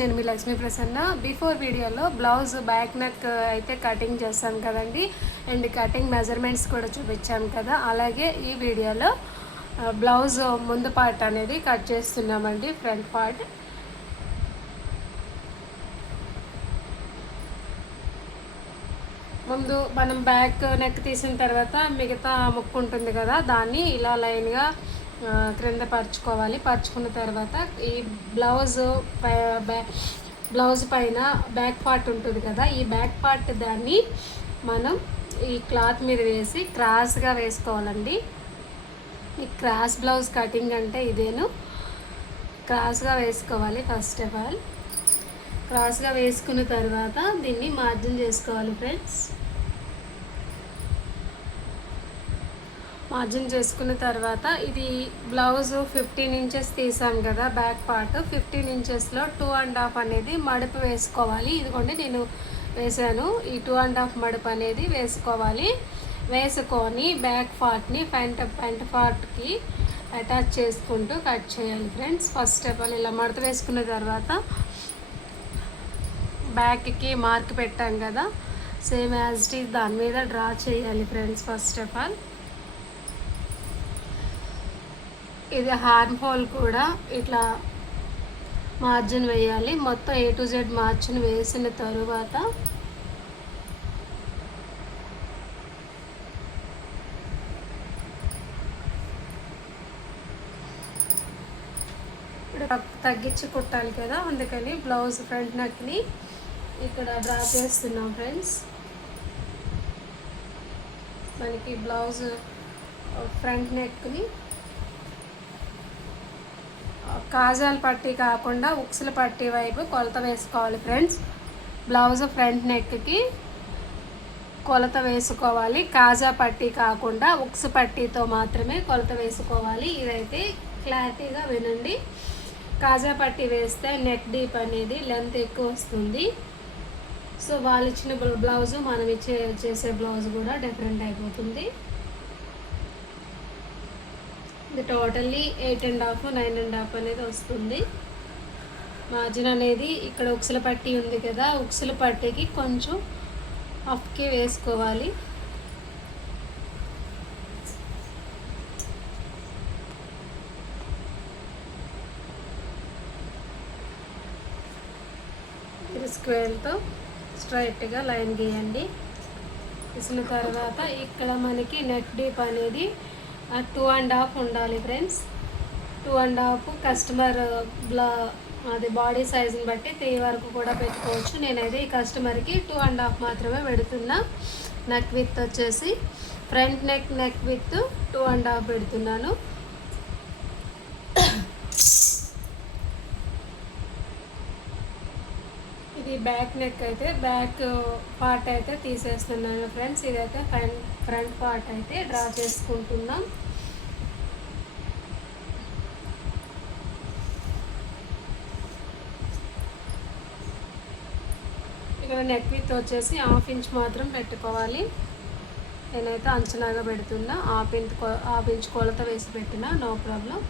నేను మీ లక్ష్మీ ప్రసన్న. బిఫోర్ వీడియోలో బ్లౌజ్ బ్యాక్ నెక్ అయితే కటింగ్ చేస్తాను కదండి. అండ్ కటింగ్ మెజర్మెంట్స్ కూడా చూపించాను కదా. అలాగే ఈ వీడియోలో బ్లౌజ్ ముందు పార్ట్ అనేది కట్ చేస్తున్నామండి ఫ్రంట్ పార్ట్ ముందు మనం బ్యాక్ నెక్ తీసిన తర్వాత మిగతా ముక్కు ఉంటుంది కదా దాన్ని ఇలా లైన్గా క్రింద పరుచుకోవాలి. పరుచుకున్న తర్వాత ఈ బ్లౌజ్ పై- బ్లౌజ్ పైన బ్యాక్ పార్ట్ ఉంటుంది కదా ఈ బ్యాక్ పార్ట్ దాన్ని మనం ఈ క్లాత్ మీద వేసి క్రాస్గా వేసుకోవాలండి. ఈ క్రాస్ బ్లౌజ్ కటింగ్ అంటే ఇదేను. క్రాస్గా వేసుకోవాలి ఫస్ట్ ఆఫ్ ఆల్. క్రాస్గా వేసుకున్న తర్వాత దీన్ని మార్జిన్ చేసుకోవాలి ఫ్రెండ్స్. మార్జిన్ చేసుకున్న తర్వాత ఇది బ్లౌజ్ ఫిఫ్టీన్ ఇంచెస్ తీసాం కదా బ్యాక్ పార్ట్. ఫిఫ్టీన్ ఇంచెస్లో టూ అండ్ హాఫ్ అనేది మడుపు వేసుకోవాలి. ఇదిగోండి నేను వేసాను ఈ టూ అండ్ హాఫ్ మడుపు అనేది వేసుకోవాలి. వేసుకొని బ్యాక్ పార్ట్ని ఫ్రంట్ ఫ్రంట్ పార్ట్కి అటాచ్ చేసుకుంటూ కట్ చేయాలి ఫ్రెండ్స్. ఫస్ట్ ఆఫ్ ఆల్ ఇలా మడత వేసుకున్న తర్వాత బ్యాక్కి మార్క్ పెట్టాం కదా. సేమ్ యాజ్ ఇట్ దాని మీద డ్రా చేయాలి ఫ్రెండ్స్ ఫస్ట్ ఆఫ్ ఆల్ ఇది హార్మ్ హోల్ కూడా ఇట్లా మార్జిన్ వేయాలి. మొత్తం ఏ టు జెడ్ మార్జిన్ వేసిన తరువాత తగ్గించి కుట్టాలి కదా అందుకని బ్లౌజ్ ఫ్రంట్ నక్ని ఇక్కడ డ్రా చేస్తున్నాం ఫ్రెండ్స్. మనకి బ్లౌజ్ ఫ్రంట్ నెక్ని కాజాల పట్టీ కాకుండా ఉక్సుల పట్టీ వైపు కొలత వేసుకోవాలి ఫ్రెండ్స్. బ్లౌజ్ ఫ్రంట్ నెక్కి కొలత వేసుకోవాలి. కాజా పట్టీ కాకుండా ఉక్స్ పట్టీతో మాత్రమే కొలత వేసుకోవాలి. ఇదైతే క్లారిటీగా వినండి. కాజా పట్టీ వేస్తే నెక్ డీప్ అనేది లెంత్ ఎక్కువ వస్తుంది. సో వాళ్ళు ఇచ్చిన బ్లౌజు మనం ఇచ్చే చేసే బ్లౌజ్ కూడా డిఫరెంట్ అయిపోతుంది. ఇది totally eight and half nine and half అనేది వస్తుంది. మార్జిన్ అనేది ఇక్కడ ఉక్సుల పట్టి ఉంది కదా ఉక్సుల పట్టీకి కొంచెం హాఫ్కి వేసుకోవాలి. స్క్వేర్తో స్ట్రైట్గా లైన్ గీయండి. ఇసిన తర్వాత ఇక్కడ మనకి నెక్ డీప్ అనేది టూ అండ్ హాఫ్ ఉండాలి friends two and half customer బ్లా అది బాడీ సైజుని బట్టి త్రీ వరకు కూడా పెట్టుకోవచ్చు. నేనైతే ఈ కస్టమర్కి టూ అండ్ హాఫ్ మాత్రమే పెడుతున్నా. నెక్ విత్ వచ్చేసి front neck neck width two and half పెడుతున్నాను. ఇది బ్యాక్ నెక్ అయితే బ్యాక్ పార్ట్ అయితే తీసేస్తున్నాను ఫ్రెండ్స్ ఇదైతే ఫ్రంట్ ఫ్రంట్ పార్ట్ అయితే డ్రా చేసుకుంటున్నాం. ఇక్కడ నెక్ విత్ వచ్చేసి హాఫ్ ఇంచ్ మాత్రం పెట్టుకోవాలి. నేనైతే అంచనాగా పెడుతున్నా. హాఫ్ ఇంచ్ కొ- హాఫ్ ఇంచ్ కొలత వేసి పెట్టిన నో ప్రాబ్లం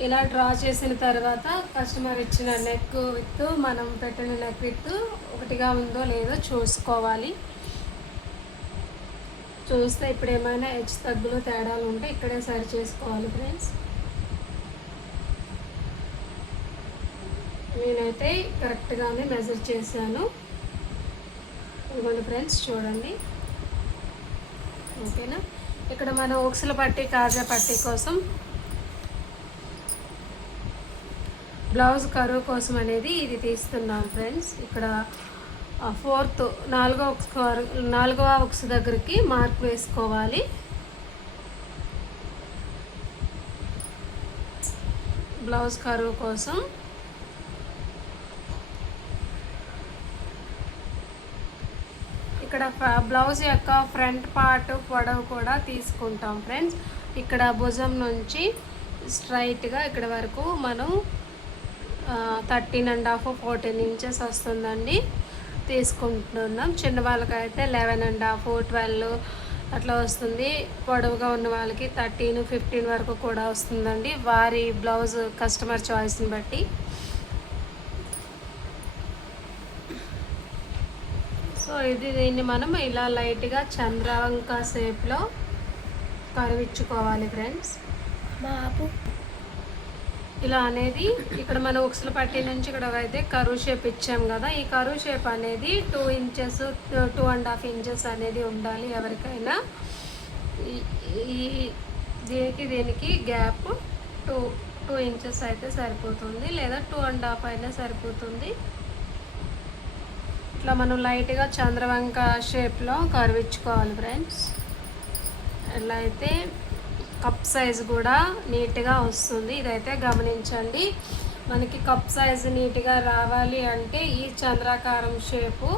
ఇలా డ్రా చేసిన తర్వాత కస్టమర్ ఇచ్చిన నెక్ విత్ మనం పెట్టిన నెక్ విత్ ఒకటిగా ఉందో లేదో చూసుకోవాలి. చూస్తే ఇప్పుడు ఏమైనా హెచ్చు తగ్గులు తేడాలు ఉంటే ఇక్కడే సరి చేసుకోవాలి ఫ్రెండ్స్. నేనైతే కరెక్ట్గానే మెజర్ చేశాను. ఇదిగోండి ఫ్రెండ్స్ చూడండి. ఓకేనా? ఇక్కడ మనం ఉక్సుల పట్టి కాజా పట్టి కోసం బ్లౌజ్ కరువు కోసం అనేది ఇది తీస్తున్నాం ఫ్రెండ్స్. ఇక్కడ ఫోర్త్ నాలుగో ఉక్స్ నాలుగవ ఉక్స్ దగ్గరికి మార్క్ వేసుకోవాలి. బ్లౌజ్ కరువు కోసం. ఇక్కడ బ్లౌజ్ యొక్క ఫ్రంట్ పార్ట్ పొడవు కూడా తీసుకుంటాం ఫ్రెండ్స్. ఇక్కడ భుజం నుంచి స్ట్రైట్గా ఇక్కడ వరకు మనం thirteen and half fourteen inches వస్తుందండి. తీసుకుంటున్నాం. చిన్న వాళ్ళకైతే లెవెన్ అండ్ హాఫ్ ట్వెల్వ్ అట్లా వస్తుంది. పొడవుగా ఉన్న వాళ్ళకి థర్టీన్ ఫిఫ్టీన్ వరకు కూడా వస్తుందండి. వారి బ్లౌజ్ కస్టమర్ చాయిస్ని బట్టి. సో ఇది దీన్ని మనం ఇలా లైట్గా చంద్రవంక షేప్లో కరువిచ్చుకోవాలి ఫ్రెండ్స్ బాబు ఇలా అనేది ఇక్కడ మనం ఉక్సుల పట్టి నుంచి ఇక్కడ అయితే కరువు షేప్ ఇచ్చాం కదా ఈ కరువు షేప్ అనేది two inches two and half inches అనేది ఉండాలి ఎవరికైనా. ఈ- దీనికి దీనికి గ్యాప్ టూ టూ ఇంచెస్ అయితే సరిపోతుంది లేదా టూ అండ్ హాఫ్ అయినా సరిపోతుంది. ఇట్లా మనం లైట్గా చంద్రవంక షేప్లో కరివిచ్చుకోవాలి ఫ్రెండ్స్ ఎలా అయితే కప్ సైజ్ కూడా నీట్గా వస్తుంది. ఇదైతే గమనించండి. మనకి కప్ సైజ్ నీట్గా రావాలి అంటే ఈ చంద్రాకారం షేపు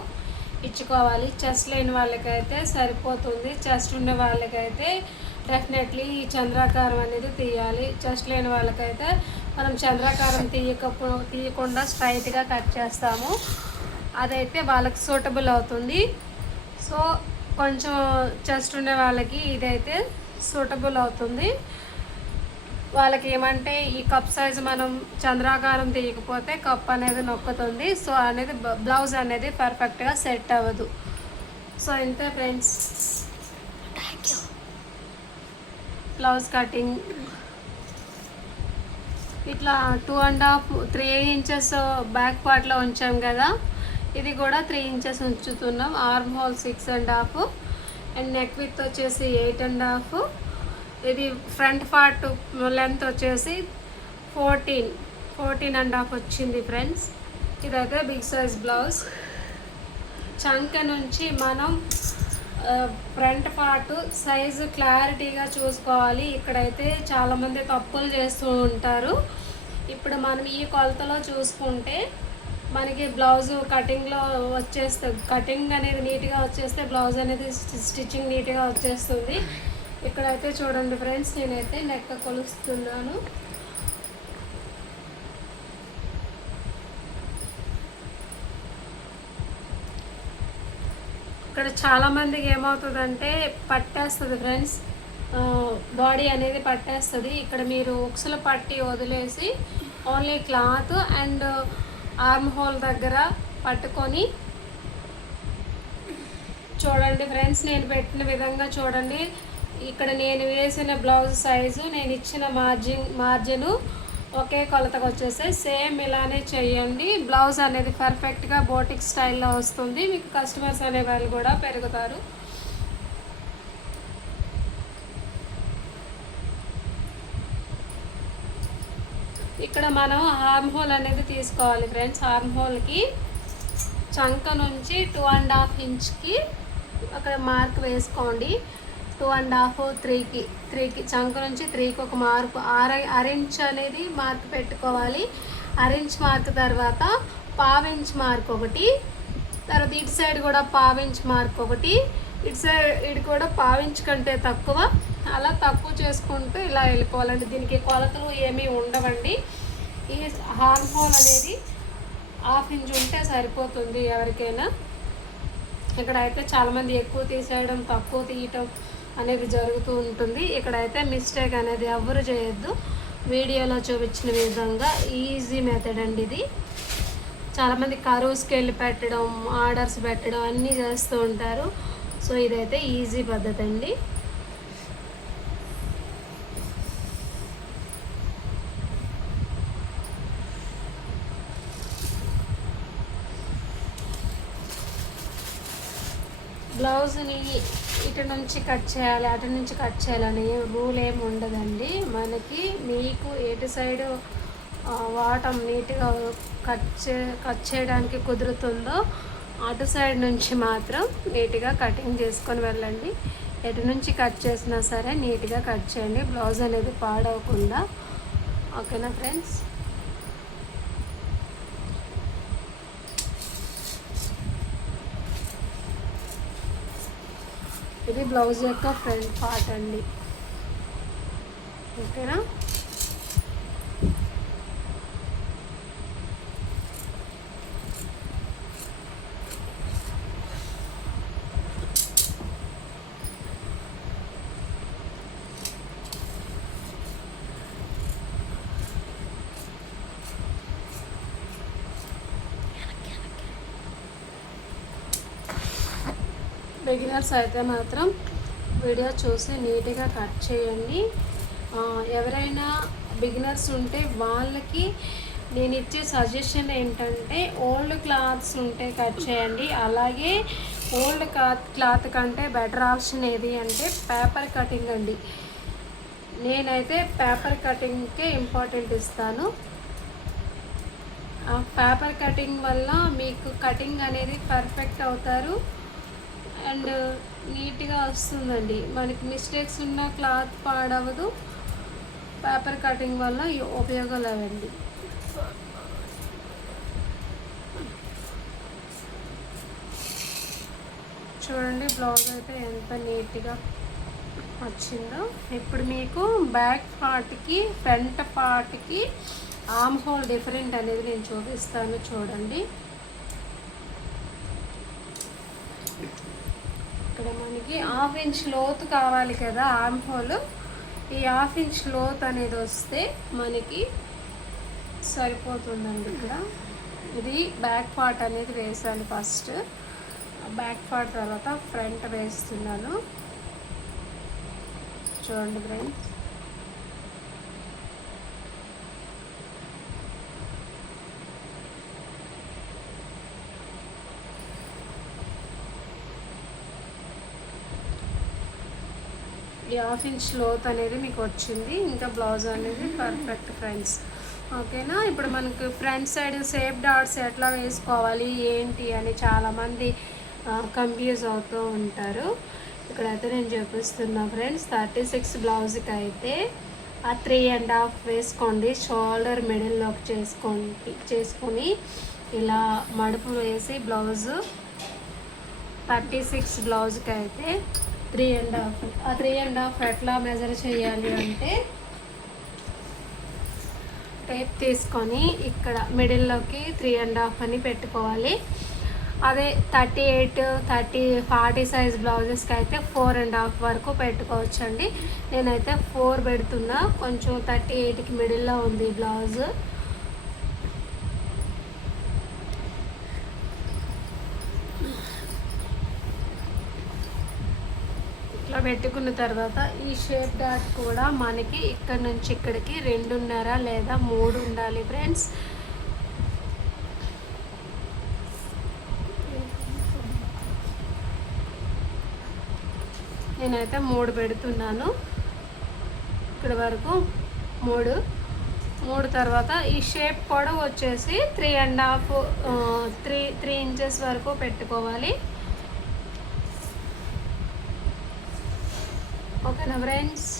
ఇచ్చుకోవాలి. చెస్ట్ లేని వాళ్ళకైతే సరిపోతుంది. చెస్ట్ ఉన్న వాళ్ళకైతే డెఫినెట్లీ ఈ చంద్రాకారం అనేది తీయాలి. చెస్ట్ లేని వాళ్ళకైతే మనం చంద్రాకారం తీయకపో తీయకుండా స్ట్రైట్గా కట్ చేస్తాము. అదైతే వాళ్ళకి సూటబుల్ అవుతుంది. సో కొంచెం చెస్ట్ ఉండే వాళ్ళకి ఇదైతే సూటబుల్ అవుతుంది. వాళ్ళకి ఏమంటే ఈ కప్ సైజ్ మనం చంద్రాకారం తీయకపోతే కప్ అనేది నొక్కుతుంది. సో అనేది బ్లౌజ్ అనేది పర్ఫెక్ట్గా సెట్ అవ్వదు. సో ఇంతే friends thank you blouse cutting ఇట్లా two and half three inches back పార్ట్లో ఉంచాం కదా. ఇది కూడా three inches ఉంచుతున్నాం. Armhole six and half and neck width వచ్చేసి ఎయిట్ అండ్ హాఫ్ ఇది ఫ్రంట్ పార్ట్ లెంత్ వచ్చేసి ఫోర్టీన్ ఫోర్టీన్ అండ్ హాఫ్ వచ్చింది ఫ్రెండ్స్ ఇదైతే బిగ్ సైజ్ బ్లౌజ్ చంక నుంచి మనం ఫ్రంట్ పార్ట్ సైజు క్లారిటీగా చూసుకోవాలి. ఇక్కడైతే చాలామంది తప్పులు చేస్తూ ఉంటారు. ఇప్పుడు మనం ఈ కొలతలో చూసుకుంటే మనకి బ్లౌజ్ కటింగ్లో వచ్చేస్తుంది కటింగ్ అనేది నీట్గా వచ్చేస్తే బ్లౌజ్ అనేది స్టిచ్చింగ్ నీట్గా వచ్చేస్తుంది. ఇక్కడైతే చూడండి ఫ్రెండ్స్ నేనైతే నెక్క కొలుస్తున్నాను. ఇక్కడ చాలామందికి ఏమవుతుందంటే పట్టేస్తుంది ఫ్రెండ్స్ బాడీ అనేది పట్టేస్తుంది. ఇక్కడ మీరు ఉక్సులు పట్టి వదిలేసి only cloth and arm whole దగ్గర పట్టుకొని చూడండి ఫ్రెండ్స్ నేను పెట్టిన విధంగా చూడండి. ఇక్కడ నేను వేసిన బ్లౌజ్ సైజు నేను ఇచ్చిన మార్జిన్ మార్జిన్ ఒకే కొలతకు వచ్చేసాయి సేమ్ ఇలానే చేయండి. బ్లౌజ్ అనేది పర్ఫెక్ట్గా బోటిక్ స్టైల్లో వస్తుంది. మీకు కస్టమర్స్ అనే వాళ్ళు కూడా పెరుగుతారు. ఇక్కడ మనం హార్మ్ హోల్ అనేది తీసుకోవాలి ఫ్రెండ్స్ హార్మ్ హోల్కి చంక నుంచి టూ అండ్ హాఫ్ ఇంచ్కి అక్కడ మార్క్ వేసుకోండి. టూ అండ్ హాఫ్ త్రీకి త్రీకి చంక నుంచి త్రీకి ఒక మార్క్ అర అరెంచ్ అనేది మార్క్ పెట్టుకోవాలి. అరెంచ్ మార్క్ తర్వాత పావించ్ మార్క్ ఒకటి. తర్వాత ఇటు సైడ్ కూడా పావించ్ మార్క్ ఒకటి. ఇటు సైడ్ కూడా పావించ్ కంటే తక్కువ. అలా తక్కువ చేసుకుంటూ ఇలా వెళ్ళిపోవాలండి. దీనికి కొలతలు ఏమీ ఉండవండి. ఈ హార్మ్ హోల్ అనేది హాఫ్ ఇంచ్ ఉంటే సరిపోతుంది ఎవరికైనా. ఇక్కడ అయితే చాలామంది ఎక్కువ తీసేయడం తక్కువ తీయటం అనేది జరుగుతూ ఉంటుంది. ఇక్కడైతే మిస్టేక్ అనేది ఎవరు చేయొద్దు. వీడియోలో చూపించిన విధంగా ఈజీ మెథడ్ అండి ఇది. చాలామంది కరువుస్కి వెళ్ళి పెట్టడం ఆర్డర్స్ పెట్టడం అన్నీ చేస్తూ ఉంటారు. సో ఇదైతే ఈజీ పద్ధతి అండి బ్లౌజ్ని ఇటు నుంచి కట్ చేయాలి అటు నుంచి కట్ చేయాలని రూల్ ఏమి ఉండదండి. మనకి మీకు ఎటు సైడ్ వాటం నీట్గా కట్ చే కట్ చేయడానికి కుదురుతుందో అటు సైడ్ నుంచి మాత్రం నీట్గా కటింగ్ చేసుకొని వెళ్ళండి. ఎటు నుంచి కట్ చేసినా సరే నీట్గా కట్ చేయండి. బ్లౌజ్ అనేది పాడవకుండా. ఓకేనా ఫ్రెండ్స్? ఇది బ్లౌజ్ యొక్క ఫ్రంట్ పార్ట్ అండి. ఓకేనా? బిగినర్స్ అయితే మాత్రం వీడియో చూసి నీట్గా కట్ చేయండి. ఎవరైనా బిగినర్స్ ఉంటే వాళ్ళకి నేను ఇచ్చే సజెషన్ ఏంటంటే ఓల్డ్ క్లాత్స్ ఉంటే కట్ చేయండి. అలాగే ఓల్డ్ క్లాత్ క్లాత్ కంటే బెటర్ ఆప్షన్ ఏది అంటే పేపర్ కటింగ్ అండి. నేనైతే పేపర్ కటింగ్కే ఇంపార్టెంట్ ఇస్తాను. పేపర్ కటింగ్ వల్ల మీకు కటింగ్ అనేది పర్ఫెక్ట్ అవుతారు. అండ్ నీట్గా వస్తుందండి. మనకి మిస్టేక్స్ ఉన్న క్లాత్ పాడవదు. పేపర్ కటింగ్ వల్ల ఉపయోగాలు అవండి. చూడండి బ్లౌజ్ అయితే ఎంత నీట్గా వచ్చిందో. ఇప్పుడు మీకు బ్యాక్ పార్ట్కి ఫ్రంట్ పార్ట్కి ఆమ్ హోల్ డిఫరెంట్ అనేది నేను చూపిస్తాను చూడండి ఇక్కడ మనకి హాఫ్ ఇంచ్ లోతు కావాలి కదా ఆర్మ్ హోల్. ఈ హాఫ్ ఇంచ్ లోత్ అనేది వస్తే మనకి సరిపోతుందండి ఇక్కడ. ఇది బ్యాక్ పార్ట్ అనేది వేసాను ఫస్ట్. బ్యాక్ పార్ట్ తర్వాత ఫ్రంట్ వేస్తున్నాను. చూడండి ఫ్రెండ్స్. హాఫ్ ఇంచ్ లోత్ అనేది మీకు వచ్చింది. ఇంకా బ్లౌజ్ అనేది పర్ఫెక్ట్ ఫ్రెండ్స్ ఓకేనా? ఇప్పుడు మనకు ఫ్రంట్ సైడ్ సేఫ్ డాట్స్ ఎట్లా వేసుకోవాలి? ఏంటి అని చాలామంది కన్ఫ్యూజ్ అవుతూ ఉంటారు. ఇక్కడైతే నేను చూపిస్తున్నా ఫ్రెండ్స్ థర్టీ సిక్స్ బ్లౌజ్కి అయితే ఆ త్రీ అండ్ హాఫ్ వేసుకోండి. షోల్డర్ మిడిల్లోకి చేసుకోండి చేసుకొని ఇలా మడుపు వేసి బ్లౌజు థర్టీ సిక్స్ బ్లౌజ్కి అయితే త్రీ అండ్ హాఫ్ ఆ త్రీ అండ్ హాఫ్ ఎట్లా మెజర్ చేయాలి అంటే టేప్ తీసుకొని ఇక్కడ మిడిల్లోకి త్రీ అండ్ హాఫ్ అని పెట్టుకోవాలి. అదే thirty eight thirty forty size బ్లౌజెస్కి అయితే ఫోర్ అండ్ హాఫ్ వరకు పెట్టుకోవచ్చండి. నేనైతే ఫోర్ పెడుతున్నా. కొంచెం థర్టీ ఎయిట్కి మిడిల్లో ఉంది బ్లౌజ్ పెట్టుకున్న తర్వాత ఈ షేప్ డాట్ కూడా మనకి ఇక్కడ నుంచి ఇక్కడికి రెండున్నర లేదా మూడు ఉండాలి ఫ్రెండ్స్. నేనైతే మూడు పెడుతున్నాను. ఇక్కడ వరకు మూడు. మూడు తర్వాత ఈ షేప్ కూడా వచ్చేసి three and half three three inches వరకు పెట్టుకోవాలి. ఓకేనా ఫ్రెండ్స్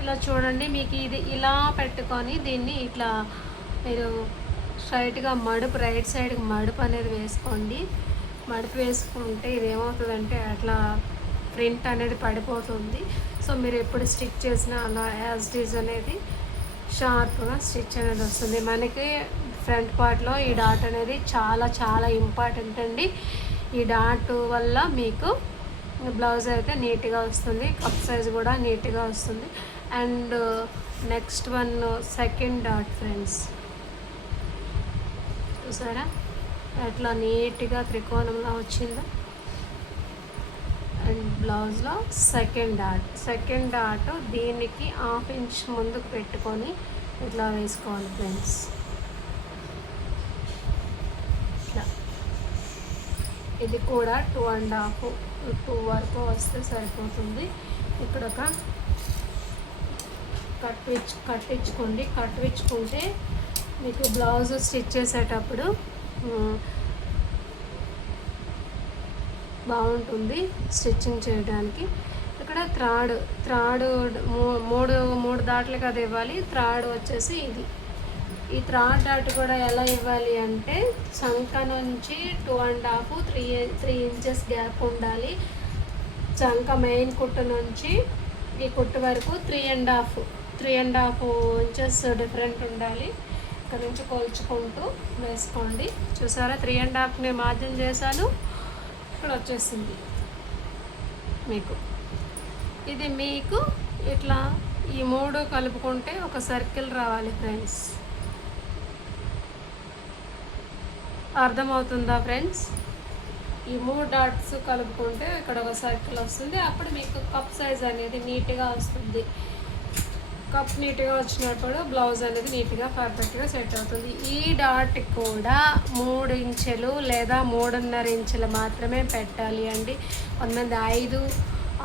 ఇలా చూడండి మీకు ఇది ఇలా పెట్టుకొని దీన్ని ఇట్లా మీరు స్ట్రైట్గా మడుపు రైట్ సైడ్కి మడుపు అనేది వేసుకోండి. మడుపు వేసుకుంటే ఇది ఏమవుతుందంటే అట్లా ప్రింట్ అనేది పడిపోతుంది. సో మీరు ఎప్పుడు స్టిచ్ చేసినా అలా యాజ్ డీజ్ అనేది షార్ప్గా స్టిచ్ అనేది వస్తుంది. మనకి ఫ్రంట్ పార్ట్లో ఈ డాట్ అనేది చాలా చాలా ఇంపార్టెంట్ అండి. ఈ డాట్ వల్ల మీకు బ్లౌజ్ అయితే నీట్గా వస్తుంది కప్ సైజ్ కూడా నీట్గా వస్తుంది. And next one second dot friends చూసారా? ఎట్లా నీట్గా త్రికోణంలో వచ్చిందో. అండ్ బ్లౌజ్లో సెకండ్ డాట్ సెకండ్ డాట్ దీనికి హాఫ్ ఇంచ్ ముందుకు పెట్టుకొని ఇట్లా వేసుకోవాలి ఫ్రెండ్స్ ఇట్లా. ఇది కూడా టూ అండ్ హాఫ్ టూ వరకు వస్తే సరిపోతుంది. ఇక్కడ ఒక కట్టించు కట్టించుకోండి. కట్టించుకుంటే మీకు బ్లౌజ్ స్టిచ్ చేసేటప్పుడు బాగుంటుంది స్టిచ్చింగ్ చేయడానికి. ఇక్కడ త్రాడు త్రాడు మూడు మూడు దాట్లకి కదా ఇవ్వాలి. త్రాడు వచ్చేసి ఇది. ఈ థ్రాట్ డాట్ కూడా ఎలా ఇవ్వాలి అంటే చంక నుంచి two and half three three inches gap ఉండాలి. చంక మెయిన్ కుట్టు నుంచి ఈ కుట్టు వరకు three and half three and half inches different ఉండాలి. ఇక్కడ నుంచి కోల్చుకుంటూ వేసుకోండి. చూసారా త్రీ అండ్ హాఫ్ని మార్జిన్ చేశాను. ఇక్కడ వచ్చేసింది మీకు. ఇది మీకు ఇట్లా ఈ మూడు కలుపుకుంటే ఒక సర్కిల్ రావాలి ఫ్రెండ్స్. అర్థమవుతుందా ఫ్రెండ్స్? ఈ మూడు డాట్స్ కలుపుకుంటే ఇక్కడ ఒక సర్కిల్ వస్తుంది. అప్పుడు మీకు కప్ సైజ్ అనేది నీట్గా వస్తుంది. కప్ నీట్గా వచ్చినప్పుడు బ్లౌజ్ అనేది నీట్గా పర్ఫెక్ట్గా సెట్ అవుతుంది. ఈ డాట్ కూడా మూడు ఇంచులు లేదా మూడున్నర ఇంచులు మాత్రమే పెట్టాలి అండి. కొంతమంది ఐదు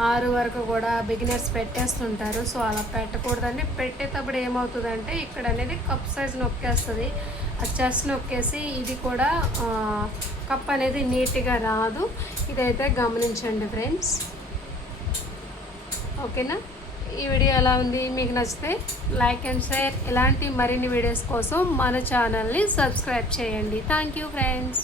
ఆరు వరకు కూడా బిగినర్స్ పెట్టేస్తుంటారు. సో అలా పెట్టకూడదండి. పెట్టేటప్పుడు ఏమవుతుందంటే ఇక్కడ అనేది కప్ సైజ్ నొక్కేస్తుంది. చెస్ట్ నొక్కేసి ఇది కూడా కప్ అనేది నీట్గా రాదు. ఇదైతే గమనించండి ఫ్రెండ్స్. ఓకేనా? ఈ వీడియో ఎలా ఉంది? మీకు నచ్చితే లైక్ అండ్ షేర్. ఇలాంటి మరిన్ని వీడియోస్ కోసం మన ఛానల్ని సబ్స్క్రైబ్ చేయండి. Thank you friends.